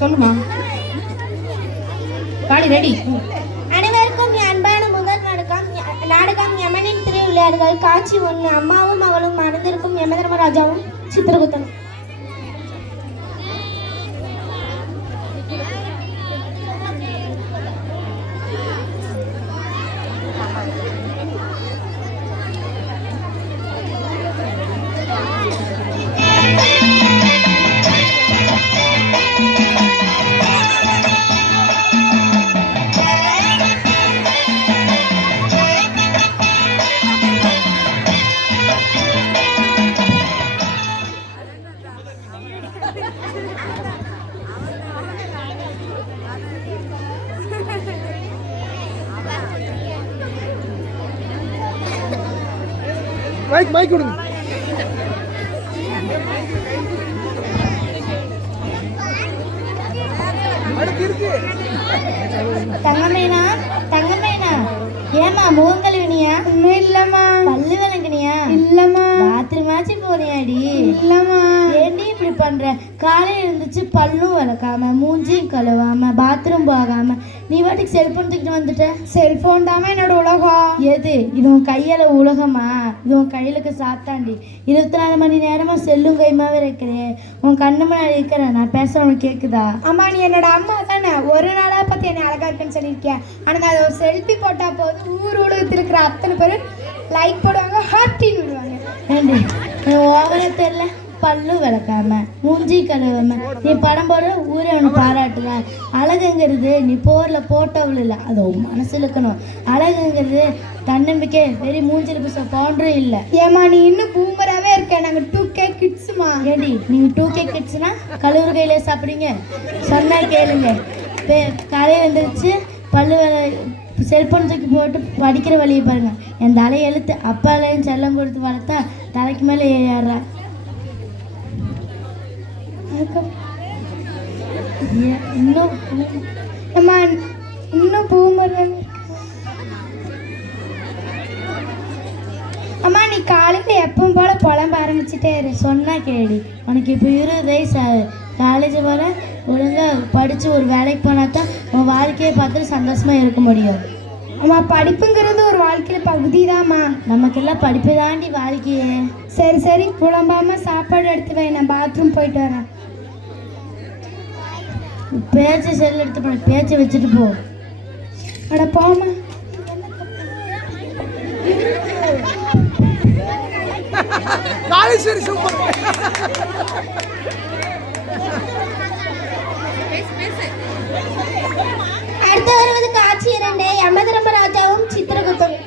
சொல்லுமா பாடி ரெடி. அனைவருக்கும் அன்பான முதல் நாடகம் யமனின் திருவிளையாடுகள் காட்சி 1. அம்மாவும் மகளும் மணந்திருக்கும் யமதர்மராஜாவும் சித்திரகுப்தனும். மைக் கொடுங்க. தங்கமேனா தங்கமேனா ஏமா முகம் கழுவினியா? இன்னும் இல்லம்மா. பல்லு விளங்குனியா? இல்லம்மா. பாத்ரூம் ஆச்சு போறியாடி? இல்லம்மா. ஏண்டி இப்படி பண்ற? காலையில் இருந்துச்சு பல்லும் விளக்காம மூஞ்சியும் கழுவாம பாத்ரூம் போகாம நீ வாட்டுக்கு செல்போன் தூக்கிட்டு வந்துட்ட. செல்போன் தாமா என்னோட உலகம். எது இது உன் கையில உலகமா? இது உன் கையிலுக்கு சாத்தாண்டி. 24 மணி நேரமா செல்லும் கைமாவே இருக்கிறேன். உன் கண்ணு முன்னாடி இருக்கிற நான் பேசுறவனுக்கு கேக்குதா? அம்மா நீ என்னோட அம்மா தானே. ஒரு நாளா பத்தி என்ன அழகா இருக்குன்னு சொல்லியிருக்கேன். ஆனா நான் ஒரு செல்ஃபி போட்டா போது ஊர் உலகத்தில் இருக்கிற அத்தனை பேரும் லைக் போடுவாங்க, ஹார்ட்டின்னு விடுவாங்க. ஏண்டி ஓவரா தெரியல? பல்லு விளக்காம மூஞ்சி கழுவாம நீ படம் போட ஊரே ஒன்று பாராட்டுவேன். அழகுங்கிறது நீ போரில் போட்டவள் இல்லை, அது மனசில் இருக்கணும். அழகுங்கிறது தன்னம்பிக்கை வெறி மூஞ்சில் பவுண்டரும் இல்லை. ஏமா நீ இன்னும் பூமராகவே இருக்க. நாங்கள் 2K கிட்ஸுமா. ஏண்டி நீங்கள் 2K கிட்ஸ்னா கழுவுற கையிலே சாப்பிட்றீங்க? சொன்னா கேளுங்க. காலையில் வந்துருச்சு பல்லு செல்போன் தூக்கி போட்டு படிக்கிற வழியை பாருங்க. என் தலை எழுத்து அப்பாலையும் செல்லம் கொடுத்து வளர்த்தா தலைக்கு மேலே ஏறா. இன்னும் பூமரம். அம்மா நீ காலையில் எப்பவும் போல புலம்ப ஆரம்பிச்சுட்டே இரு. சொன்னா கேடி. உனக்கு இப்போ 20 வயசு ஆகுது. காலேஜ் போல ஒழுங்காக படித்து ஒரு வேலைக்கு போனால் தான் உன் வாழ்க்கையை பார்த்து சந்தோஷமாக இருக்க முடியும். அம்மா படிப்புங்கிறது ஒரு வாழ்க்கையில் பகுதி தான்மா. நமக்கெல்லாம் படிப்பு தாண்டி வாழ்க்கையே. சரி சரி புலம்பாமல் சாப்பாடு எடுத்து வை, நான் பாத்ரூம் போயிட்டு வரேன். பேச்சு செல் எடுத்து போன பேச்சை வச்சுட்டு போ. அட போமா. அடுத்து வருவது காட்சி 2. யமதர்மராஜாவும் சித்திரகுப்தனும்.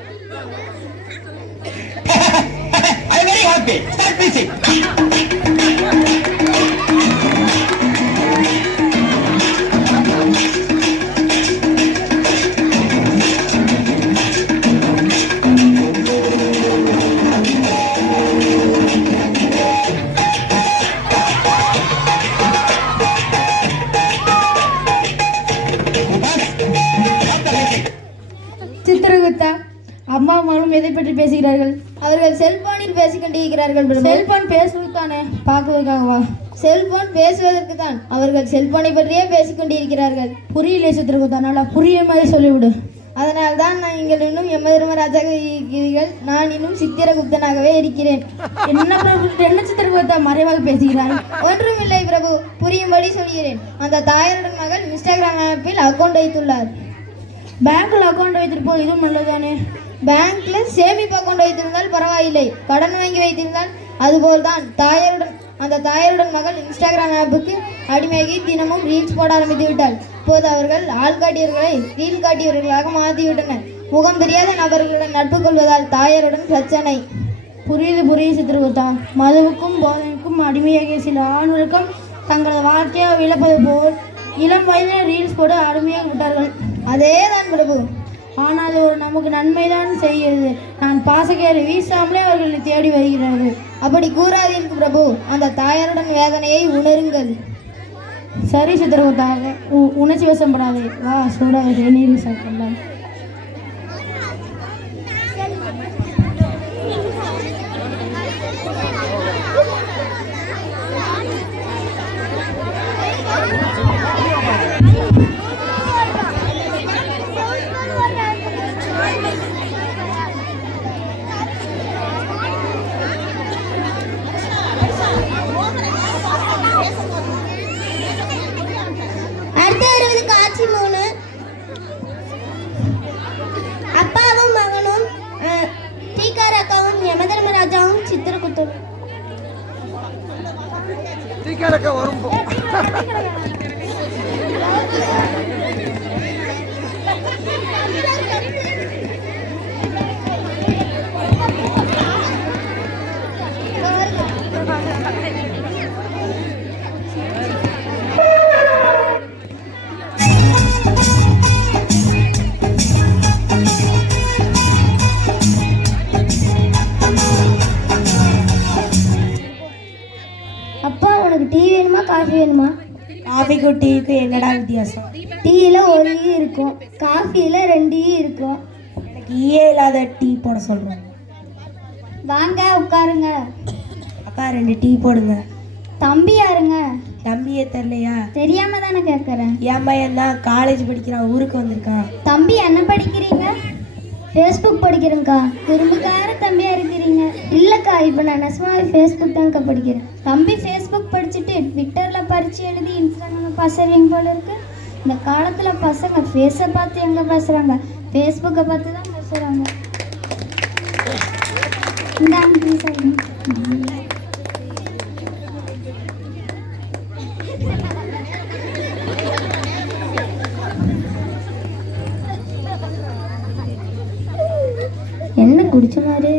சித்திரகுப்தா, அம்மா மகளும் எதை பற்றி பேசுகிறார்கள்? அவர்கள் செல்போனில் பேசிக்கொண்டிருக்கிறார்கள். செல்போன் பேசுவது தானே, பார்க்குவதற்காகவா? செல்போன் பேசுவதற்கு தான். அவர்கள் செல்போனை பற்றியே பேசிக்கொண்டிருக்கிறார்கள். புரியல சித்திரகுப்தா, நல்லா புரிய மாதிரி சொல்லிவிடு. அதனால்தான் நீங்கள் இன்னும் யமதர்மராஜாக இருக்கிறீர்கள், நான் இன்னும் சித்திரகுப்தனாகவே இருக்கிறேன். என்ன சித்திரகுப்தா மறைவாக பேசுகிறாய்? ஒன்றுமில்லை பிரபு, புரியும்படி சொல்கிறேன். அந்த தாயாருடன் மகள் இன்ஸ்டாகிராம் ஆப்பில் அக்கௌண்ட் வைத்துள்ளார். பேங்க்ல அக்கௌண்ட் வைத்திட்டு போ, இதுவும் நல்லதானே. பேங்க்ல சேமிப்பு அக்கௌண்ட் வைத்திருந்தால் பரவாயில்லை, கடன் வாங்கி வைத்திருந்தால் அதுபோல்தான். அந்த தாயாருடன் மகள் இன்ஸ்டாகிராம் ஆப்புக்கு அடிமையாகி தினமும் ரீல்ஸ் போட ஆரம்பித்து விட்டாள். இப்போது அவர்கள் ஆள்காட்டியவர்களை ரீல் காட்டியவர்களாக மாற்றிவிட்டனர். முகம் தெரியாத நபர்களுடன் நட்பு கொள்வதால் தாயாருடன் பிரச்சனை. புரியுது சித்திரகுப்தா. மதுவுக்கும் போதைக்கும் அடிமையாகிய சில ஆண்களுக்கும் தங்களது வாழ்க்கையாக இழப்பது போல் இளம் வயதில் ரீல்ஸ் போட அடிமையாக விட்டார்கள். அதேதான் பிரபு. ஆனால் ஒரு நமக்கு நன்மைதான் செய்கிறது. நான் பாசக்கேறு வீசாமலே அவர்களை தேடி வருகிறார்கள். அப்படி கூறாதீர்கள் பிரபு, அந்த தாயாருடன் வேதனையை உணருங்கள். சரி சித்திரகுப்தா, உணர்ச்சி வசப்படாதே. வா சூடாக தேநீர் சாப்பிடலாம். அப்பா உனக்கு டீ வேணுமா காஃபி வேணுமா? காஃபிக்கும் டீக்கும் என்னடா வித்தியாசம்? டீயில் ஒரு ஈ இருக்கும், காஃபியில் 2 ஈ இருக்கும். எனக்கு ஈயே இல்லாத டீ போட சொல்கிறேன். வாங்க உட்காருங்க. அக்கா 2 டீ போடுங்க. தம்பி யாருங்க? தம்பியே தெரியலையா? தெரியாம தானே கேட்குறேன். என் பையன் தான் காலேஜ் படிக்கிறான், ஊருக்கு வந்திருக்கான். தம்பி என்ன படிக்கிறீங்க? ஃபேஸ்புக் படிக்கிறேங்க்கா. குறும்புக்கார தம்பியாக இருக்கிறீங்க. இல்லைக்கா, இப்போ நான் நெசமாவே ஃபேஸ்புக் தான்க்கா படிக்கிறேன். தம்பி ஃபேஸ்புக் படிச்சுட்டு ட்விட்டரில் பரிச்சு எழுதி இன்ஸ்டாகிராமில் பசங்க போல இருக்கு. இந்த காலத்தில் பசங்க ஃபேஸை பார்த்து எங்கே பேசுகிறாங்க, ஃபேஸ்புக்கை பார்த்து தான் பேசுகிறாங்க. இந்தாங்க. என்ன குடிச்ச மாதிரி?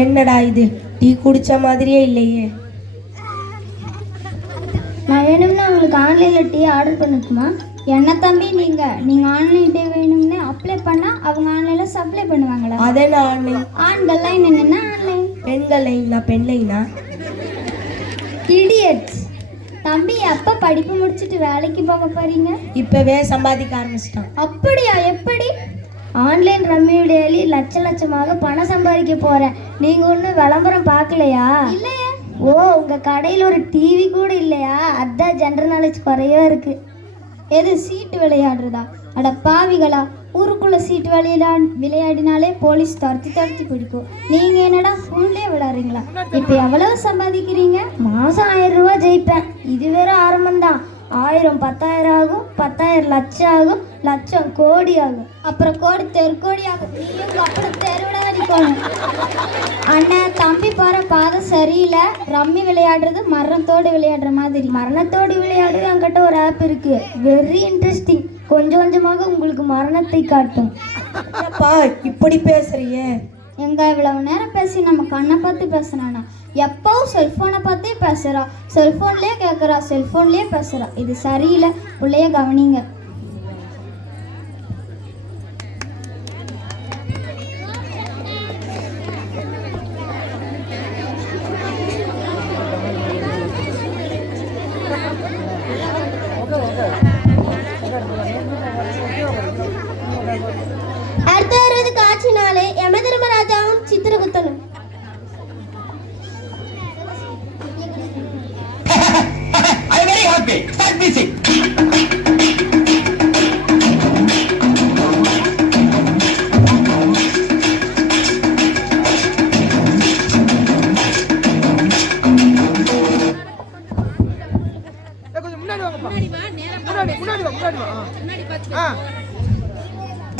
என்னடா இது, டீ குடிச்ச மாதிரியே இல்லையே. நான் வேணும்னா உங்களுக்கு ஆன்லைனில் டீ ஆர்டர் பண்ணட்டுமா? என்ன தம்பி நீங்கள் ஆன்லைன் டீ வேணும்னு அப்ளை பண்ணால் அவங்க ஆன்லைனில் சப்ளை பண்ணுவாங்களா? அதே ஆன்லைன். ஆண்கள் லைன் என்னென்னா ஆன்லைன், பெண்கள் லைனா பெண் லைனா? இடியட்ஸ். தம்பி எப்போ படிப்பு முடிச்சுட்டு வேலைக்கு போக போறீங்க? இப்போவே சம்பாதிக்க ஆரம்பிச்சிட்டான். அப்படியா? எப்படி? ஆன்லைன் ரம்மியுடைய லட்சமாக பணம் சம்பாதிக்க போகிறேன். நீங்கள் ஒன்றும் விளம்பரம் பார்க்கலையா? இல்லையா? ஓ, உங்கள் கடையில் ஒரு டிவி கூட இல்லையா? அதான் ஜென்ரல் நாலேஜ் குறையோ இருக்குது. எது, சீட்டு விளையாடுறதா? அட பாவிகளா, ஊருக்குள்ளே சீட்டு விளையாடினாலே போலீஸ் துரத்தி பிடிக்கும். நீங்கள் என்னடா ஃபோன்லேயே விளையாடுறீங்களா? இப்போ எவ்வளவு சம்பாதிக்கிறீங்க? மாதம் 1000 ரூபா ஜெயிப்பேன். இது வேற ஆரம்பம்தான். 1000 10,000 ஆகும், 10,000 லட்சம் ஆகும், லட்சம் கோடி ஆகும், அப்புறம் கோடி தெருக்கோடி ஆகும். நீயும் அப்புறம் தெருவிடாதிக்கணும். அண்ணன் தம்பி பாரு, பாதம் சரியில்லை. ரம்மி விளையாடுறது மரணத்தோடு விளையாடுற மாதிரி. மரணத்தோடு விளையாடுறது என்கிட்ட ஒரு ஆப் இருக்கு, வெரி இன்ட்ரெஸ்டிங். கொஞ்சம் கொஞ்சமாக உங்களுக்கு மரணத்தை காட்டும். இப்படி பேசுறியே? எங்க இவ்வளவு நேரம் பேசி நம்ம கண்ணை பார்த்து பேசினானா? எப்பவும் செல்ஃபோனை பார்த்தே பேசுகிறா, செல்ஃபோன்லேயே கேட்குறா, செல்ஃபோன்லேயே பேசுகிறா. இது சரியில்லை, பிள்ளைய கவனிங்க. அடுத்த 60 காட்சி நாளே யம தர்மராஜாவும் சித்திரகுப்தனும். I'm very happy. Start music.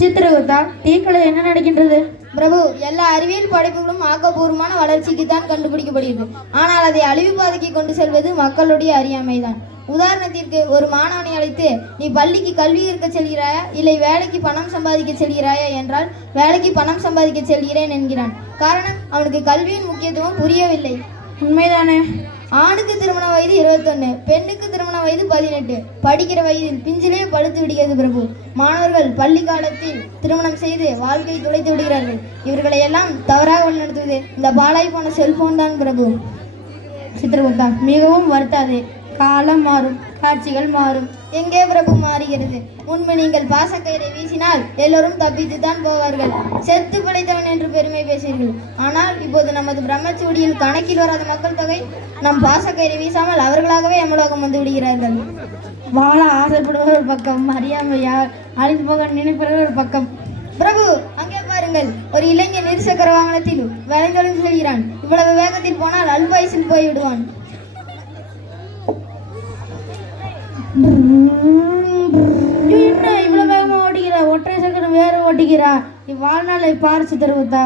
Chitragupta, tea கடை என்ன நடக்கின்றது? பிரபு, எல்லா அறிவியல் படைப்புகளும் ஆக்கப்பூர்வமான வளர்ச்சிக்கு தான் கண்டுபிடிக்கப்படுகிறது. ஆனால் அதை அழிவு பாதைக்கு கொண்டு செல்வது மக்களுடைய அறியாமைதான். உதாரணத்திற்கு, ஒரு மாணவனை அழைத்து, நீ பள்ளிக்கு கல்வி இருக்க செல்கிறாயா இல்லை வேலைக்கு பணம் சம்பாதிக்க செல்கிறாயா என்றால், வேலைக்கு பணம் சம்பாதிக்க செல்கிறேன் என்கிறான். காரணம், அவனுக்கு கல்வியின் முக்கியத்துவம் புரியவில்லை. உண்மைதானே? ஆணுக்கு திருமண வயது 21, பெண்ணுக்கு திருமண வயது 18. படிக்கிற வயதில் பிஞ்சிலே படுத்து விடுகிறது பிரபு. மாணவர்கள் பள்ளி காலத்தில் திருமணம் செய்து வாழ்க்கையை துளைத்து விடுகிறார்கள். இவர்களை எல்லாம் தவறாக வழிநடத்துவது இந்த பாலாய் போன செல்போன் தான் பிரபு. சித்திரகுப்தா, மிகவும் வருத்தாதே. காலம் மாறும், காட்சிகள் மாறும். எங்கே பிரபு மாறுகிறது? முன்பு நீங்கள் பாசக்கயிறை வீசினால் எல்லோரும் தப்பித்து தான் போவார்கள், செத்து பிழைத்தவன் என்று பெருமை பேசுவீர்கள். ஆனால் இப்போது நமது பிரம்மச்சூடியில் கணக்கில் வராத மக்கள் தொகை. நம் பாசக்கயிறை வீசாமல் அவர்களாகவே எமலோகம் வந்து விடுகிறார்கள். வாழ ஆசைப்படுவது ஒரு பக்கம், அறியாமையா அழிந்து போக நினைப்பது ஒரு பக்கம். பிரபு, அங்கே பாருங்கள், ஒரு இளைஞன் இருசக்கர வாகனத்தில் வளைந்தொழிந்து செல்கிறான். இவ்வளவு வேகத்தில் போனால் அல்பாயுசில் போய் விடுவான். என்ன இவ்வளவு வேகமா ஓட்டிக்கிறா? ஒற்றை சக்கரம் வேற ஓட்டிக்கிறா. இவ்வாழ்நாளை பாரு சித்திரகுப்தா.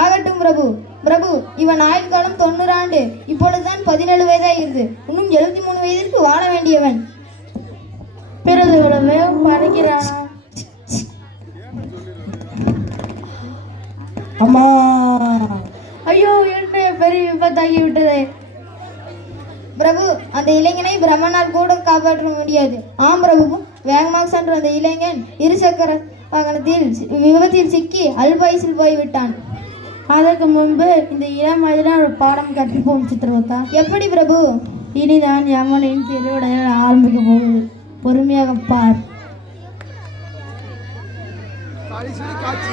ஆகட்டும் பிரபு, பிரபு, இவன் ஆயுள் காலம் 90 ஆண்டு. இப்பொழுதுதான் 17 வயதாகிறது. இன்னும் 73 வயதிற்கு வாழ வேண்டியவன். பிறகு இவ்வளவு வேகம் படிக்கிறானா? அம்மா, ஐயோ, என்ன பெரிய விபத்தாகி விட்டதே. பிரபு, அந்த இளைஞனை பிரம்மனால் கூட காப்பாற்ற முடியாது. ஆம் பிரபு, வேகமாக சென்ற அந்த இளைஞன் இருசக்கர வாகனத்தில் விபத்தில் சிக்கி அல்பாயுசில் போய்விட்டான். அதற்கு முன்பு இந்த இளம் வயதில் ஒரு பாடம் கற்பிப்போம் சித்திரகுப்தா. எப்படி பிரபு? இனிதான் யமனின் திருவிடையால் ஆரம்பிக்க போகுது. பொறுமையாக பார். அடுத்த காட்சி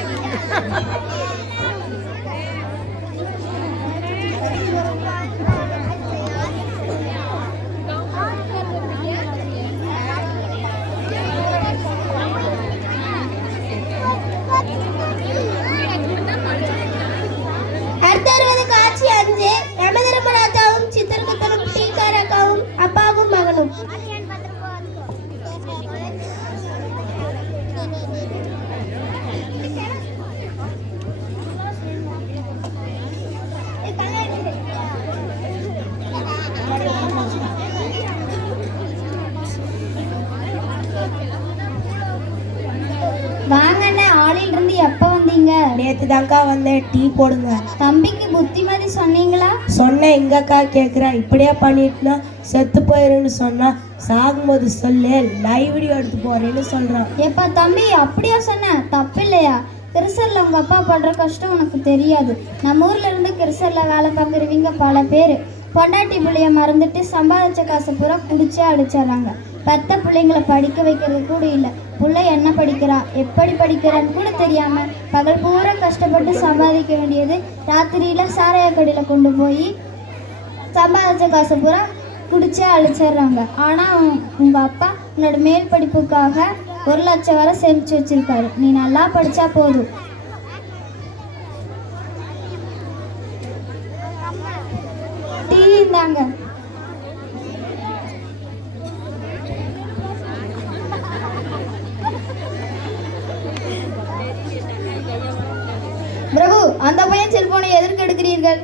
5. யமதர்மராஜாவும் சித்திரகுப்தனும் டீக்காரக்காவும் அப்பாவும் மகனும். வாங்கண்ணே, ஆளில் இருந்து எப்போ வந்தீங்க? நேத்து தான்க்கா வந்தேன். டீ போடுங்க. தம்பிக்கு புத்திமதி சொன்னீங்களா? சொன்னேன், எங்கக்கா கேட்குறா? இப்படியே பண்ணிட்டுனா செத்து போயிருன்னு சொன்னா, சாகும்போது சொல்லு, லைவ் வீடியோ எடுத்து போறேன்னு சொல்றான். எப்பா தம்பி, அப்படியா சொன்ன? தப்பு இல்லையா? கிருசல்ல உங்க அப்பா படுற கஷ்டம் உனக்கு தெரியாது. நம்ம ஊர்ல இருந்து கிருசல்ல வேலை பார்க்குறவங்க பல பேர் பொண்டாட்டி பிள்ளைய மறந்துட்டு சம்பாதிச்ச காசை பூரா குடிச்சே அடிச்சிடறாங்க. பெத்த பிள்ளைங்களை படிக்க வைக்கிறது கூட இல்லை. பிள்ளை என்ன படிக்கிறா, எப்படி படிக்கிறான்னு கூட தெரியாம பகல் பூரா கஷ்டப்பட்டு சம்பாதிக்க வேண்டியது ராத்திரியில சாராய கடையில கொண்டு போய் சம்பாதிச்ச காசை பூரா குடிச்சே அழிச்சிடுறாங்க. ஆனால் உங்க அப்பா உன்னோட மேல் படிப்புக்காக 1 லட்சம் வரை சேமிச்சு வச்சிருக்காரு. நீ நல்லா படிச்சா போதும். டீ இந்தாங்க. பிரபு, அந்த பையன் செல்போனை எதற்கு எடுக்கிறீர்கள்?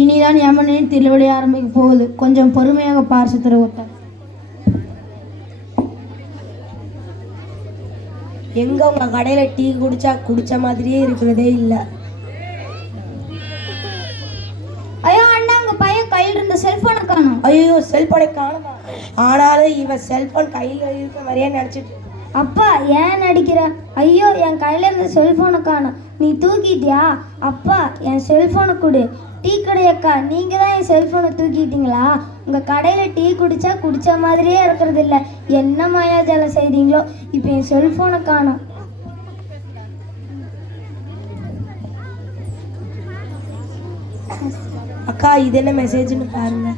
இனிதான் யமனின் திருவிழை ஆரம்பிக்க போகுது. கொஞ்சம் பொறுமையாக பார் சித்திரகுப்தா. எங்க உங்க கடையில டீ குடிச்சா குடிச்ச மாதிரியே இருக்கிறதே இல்லை. ஐயோ அண்ணா, உங்க பையன் கையில் இருந்த செல்போனை காணும். ஐயோ, செல்போனை காணுமா? ஆனாலும் இவன் செல்போன் கையில் இருக்க மாதிரியே நினச்சிட்டு. அப்பா ஏன் நடிக்கிற? ஐயோ, என் கையில இருந்த செல்போனை காணும். நீ தூக்கிட்டியா? அப்பா, என் செல்போனை கொடு. டீ கடையக்கா, நீங்க தான் என் செல்போனை தூக்கிட்டீங்களா? உங்க கடையில டீ குடிச்சா குடிச்ச மாதிரியே இருக்கிறது இல்லை. என்ன மாயாஜாலம் செய்றீங்களோ? இப்போ என் செல்போனை காணும். அக்கா, இது என்ன மெசேஜ்னு பாருங்க.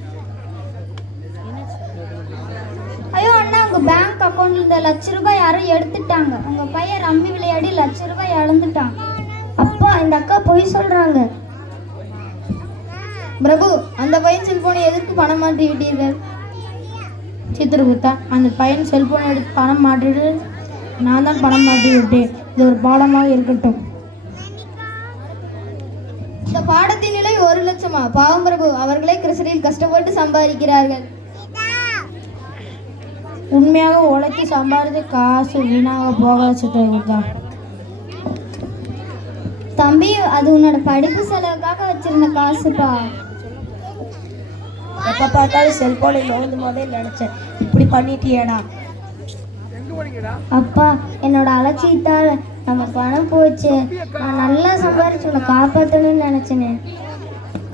ஐயோ அண்ணா, உங்க பேங்க் அக்கௌண்ட்ல இந்த ₹1,00,000 யாரும் எடுத்துட்டாங்க. உங்க பையன் ரம்மி விளையாடி ₹1,00,000 இழந்துட்டான். அப்பா, இந்த அக்கா பொய் சொல்றாங்க. பிரபு, அந்த பையன் செல்போனை எதற்கு பணம் மாற்றி விட்டீர்கள்? சித்திரகுப்தா, அந்த பையன் செல்போன் எடுத்து பணம் மாற்றிட்டு நான் தான் பணம் மாற்றி விட்டேன். இது ஒரு பாடமாக இருக்கட்டும். இந்த பாடத்தின் நிலை 1 லட்சமா? பாவம் பிரபு, அவர்களே கிருஷ்ணரில் கஷ்டப்பட்டு சம்பாதிக்கிறார்கள். உண்மையாக உழைச்சி சம்பாதித்த காசு வீணாக போகாத சித்திரகுப்தா. தம்பி, அது உன்னோட படிப்பு செலவுக்காக வச்சிருந்த காசுப்பா. எப்போ பார்த்தாலும் செல்போனை நோந்து போதே நினச்சேன், இப்படி பண்ணிட்டியேடா. அப்பா, என்னோட அலட்சியத்தால் நம்ம பணம் போச்சு. நான் நல்லா சம்பாரிச்சு உன்னை காப்பாற்றணும்னு நினச்சினேன்.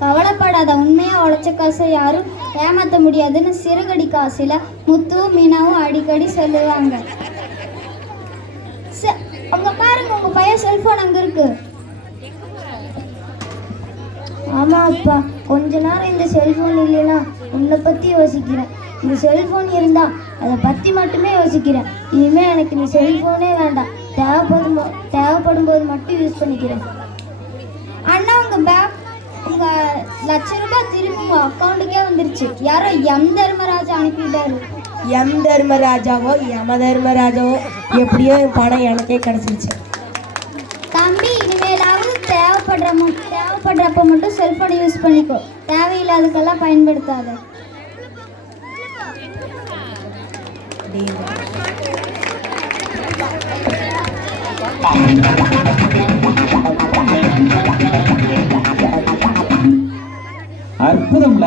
கவலைப்படாத, உண்மையாக உழைச்ச காசை யாரும் ஏமாற்ற முடியாதுன்னு சிறுகடி காசில் முத்துவும் மீனாவும் அடிக்கடி சொல்லுவாங்க. அங்கே பாருங்க, உங்கள் பையன் செல்ஃபோன் அங்கே இருக்கு. ஆமாம் அப்பா, கொஞ்ச நேரம் இந்த செல்ஃபோன் இல்லைன்னா உன்னை பற்றி யோசிக்கிறேன். இந்த செல்ஃபோன் இருந்தால் அதை பற்றி மட்டுமே யோசிக்கிறேன். இனிமேல் எனக்கு இந்த செல்ஃபோனே வேண்டாம். தேவைப்படும் போது மட்டும் யூஸ் பண்ணிக்கிறேன். அண்ணா, உங்கள் ₹1,00,000 திரும்பி உங்கள் அக்கௌண்ட்டுக்கே வந்துருச்சு. யாரோ தர்மராஜா அனுப்பிட்டாரு. தர்மராஜாவோ யம தர்மராஜாவோ எப்படியோ என் பணம் எனக்கே கிடச்சிருச்சு. தம்பி, இனிமேலாவது தேவைப்படுற தேவைப்படுறப்ப மட்டும் செல்ஃபோனை யூஸ் பண்ணிக்கோ, தேவையில்லாததுக்கெல்லாம் பயன்படுத்தாத. அற்புதம்ல.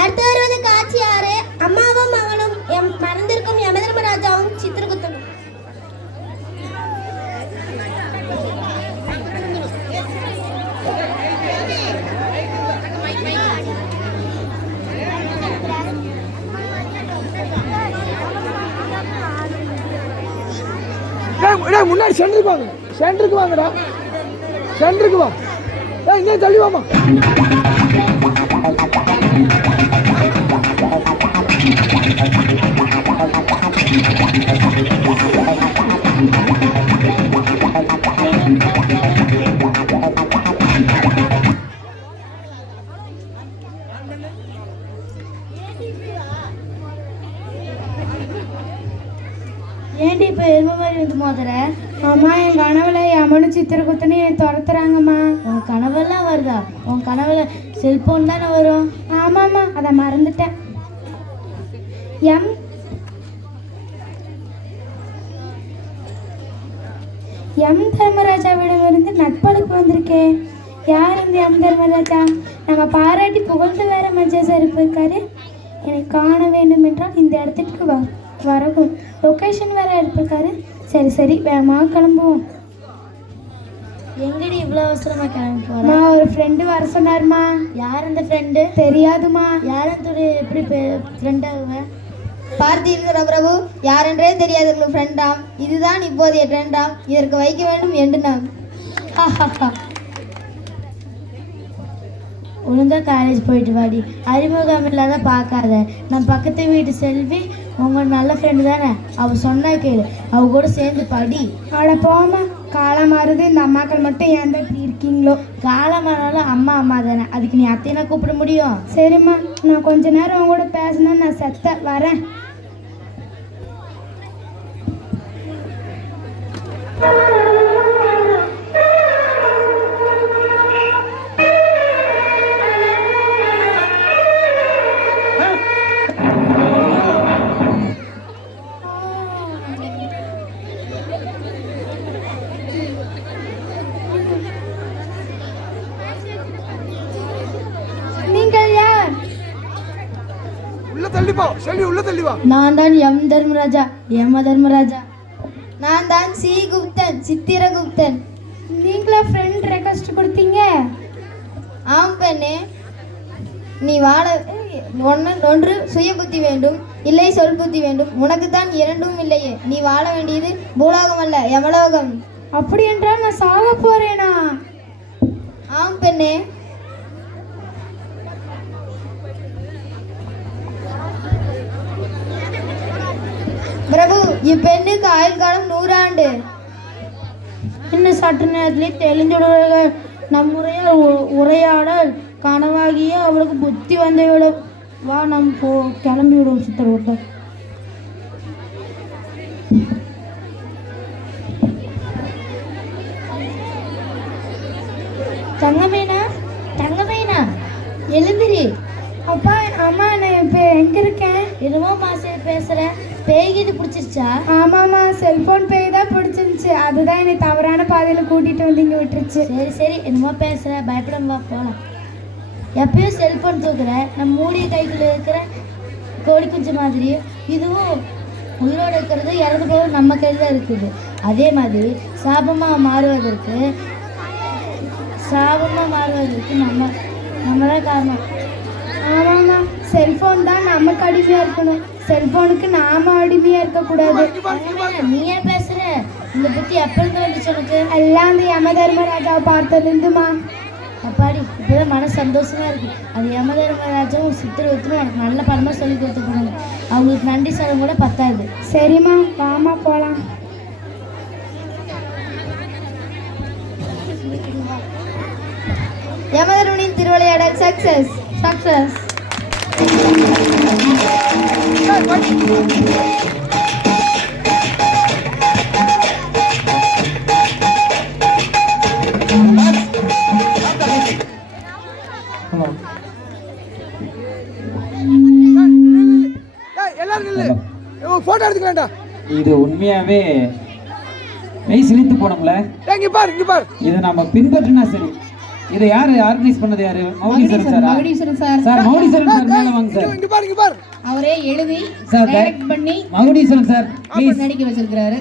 அடுத்து வருவது காட்சி 6. அம்மாவும் மகனும் மறந்திருக்கும் யமதர்மராஜாவும் சித்திரகுப்தனும். முன்னாடி சென்டருக்கு வாங்கடா, சென்டருக்கு வா. இங்கே தள்ளி வாமா. ஏண்டி இப்போ எருமை மாதிரி வந்து மோதுற? அம்மா, என் கனவுல யமனு சித்திரகுப்தனு என்னை துரத்துறாங்கம்மா. உன் கனவெல்லாம் வருதா? உன் கனவுல செல்போன் தானே வரும்? ஆமாம்மா, அதை மறந்துட்டேன். எம் தர்மராஜாவிடமிருந்து நட்பளுக்கு வந்திருக்கேன். யார் இந்த எம் தர்மராஜா? நம்ம பாராட்டி புகழ்ந்து வேற மஞ்சள் சார் இருக்காரு. என்னை காண வேண்டும் என்றால் இந்த இடத்துக்கு வரவும் லொக்கேஷன் வேற இருக்காரு. சரி வேகமாக கிளம்புவோம். எங்கடி இவ்வளோ அவசரமா கிளம்பி அம்மா, ஒரு ஃப்ரெண்டு வர சொன்னாருமா. யார் அந்த ஃப்ரெண்டு? தெரியாதுமா. யாரும் எப்படி ஃப்ரெண்ட் ஆகுவேன்? பார்த்தீர்களா பிரபு, யாரென்றே தெரியாது உங்கள் ஃப்ரெண்டாம். இதுதான் இப்போதைய ட்ரெண்டாம். இதற்கு வைக்க வேண்டும் என்று நாம். ஒழுங்கா காலேஜ் போயிட்டு வாடி. அறிமுகம் இல்லாத பார்க்காத. நம்ம பக்கத்து வீட்டு செல்வி உங்க நல்ல ஃப்ரெண்டு தானே, அவ சொன்னா கேளு, அவ கூட சேர்ந்து படி. அவளை போமா, காலம் மாறுது. இந்த அம்மாக்கள் மட்டும் ஏன் தான் இப்படி இருக்கீங்களோ? காலமானாலும் அம்மா தானே, அதுக்கு நீ அத்தைனா கூப்பிட முடியும்? சரிம்மா, நான் கொஞ்ச நேரம் அவங்க கூட பேசினா நான் செத்த வரேன். நான் தான் எம் தர்மராஜா, யம தர்மராஜா. நான் தான் சி குப்தன், சித்திரகுப்தன். நீங்களா ஃப்ரெண்ட் ரெக்வஸ்ட் கொடுத்தீங்க? ஆம் பெண்ணே, நீ வாழ ஒன்று சுய புத்தி வேண்டும், இல்லை சொல் புத்தி வேண்டும். உனக்கு தான் இரண்டும் இல்லையே. நீ வாழ வேண்டியது பூலோகம் அல்ல, யமலோகம். அப்படி என்றால் நான் சாக போறேனா? ஆம் பெண்ணே. பிரபு, இப்பெண்ணுக்கு ஆயுள் காலம் 100 ஆண்டு. இன்னும் சற்று நேரத்திலே தெளிந்துடுவார்கள். நம்முடைய உரையாடல் கனவாகிய அவளுக்கு புத்தி வந்துவிடும். வா, நம்ம கிளம்பி விடுவோம் சித்திரகுப்தன். தங்கமேனா எழுந்திரி. அப்பா, அம்மா, நான் இப்போ எங்கே இருக்கேன்? என்னமோ மாசம் பேசுகிறேன். பேய்க்கு இது பிடிச்சிருச்சா? ஆமாம்மா, செல்ஃபோன் பேய் தான் பிடிச்சிருந்துச்சு. அதுதான் என்னை தவறான பாதையில் கூட்டிகிட்டு வந்து இங்கே விட்டுருச்சு. சரி என்னமோ பேசுகிற, பயப்படாம போகலாம். எப்பயும் செல்ஃபோன் தூக்குற, நம்ம மூடிய கைக்குள்ளே இருக்கிற கோழி குஞ்சு மாதிரி இதுவும் உயிரோடு இருக்கிறது இறந்து போக நம்ம கையில் தான் இருக்குது. அதே மாதிரி சாபமாக மாறுவதற்கு நம்ம தான் காரணம். ஆமாம்மா, செல்ஃபோன் தான் நமக்கு அடிமையாக இருக்கணும். செல்ஃபோனுக்கு நாம அடிமையாக இருக்கக்கூடாது. நீ ஏன் பேசுகிற? இந்த புத்தி எப்போருந்து வந்துச்சு உனக்கு? எல்லாம் அந்த யம தர்மராஜாவை பார்த்ததுந்துமா. அப்பாடி, இப்போதான் மன சந்தோஷமாக இருக்குது. அது யம தர்மராஜாவும் சித்திரகுப்தனும் உனக்கு நல்ல படமாக சொல்லி கொடுத்து போனாங்க. அவங்களுக்கு நன்றி சொல்ல கூட பத்தாது. சரிம்மா, வாமா போகலாம். யமதர்மனின் திருவிளையாடல் சக்சஸ். இது உண்மையாவே மெய் சிலித்து போனோம்ல. ஏய், இங்க பாரு இங்க பாரு. இதை நம்ம பின்பற்றினா சரி. இதை யாரு ஆர்கனைஸ் பண்ணது? யாரு? Mouleeswaran sir. Magudeeswaran sir. Sir Mouleeswaran sir மேல வாங்க சார். இங்க பாரு இங்க பாரு. அவரே எழுதி சார் டைரக்ட் பண்ணி மகுடீஸ்வரன் சார் ப்ளீஸ் நடிக்க வச்சிருக்காரு.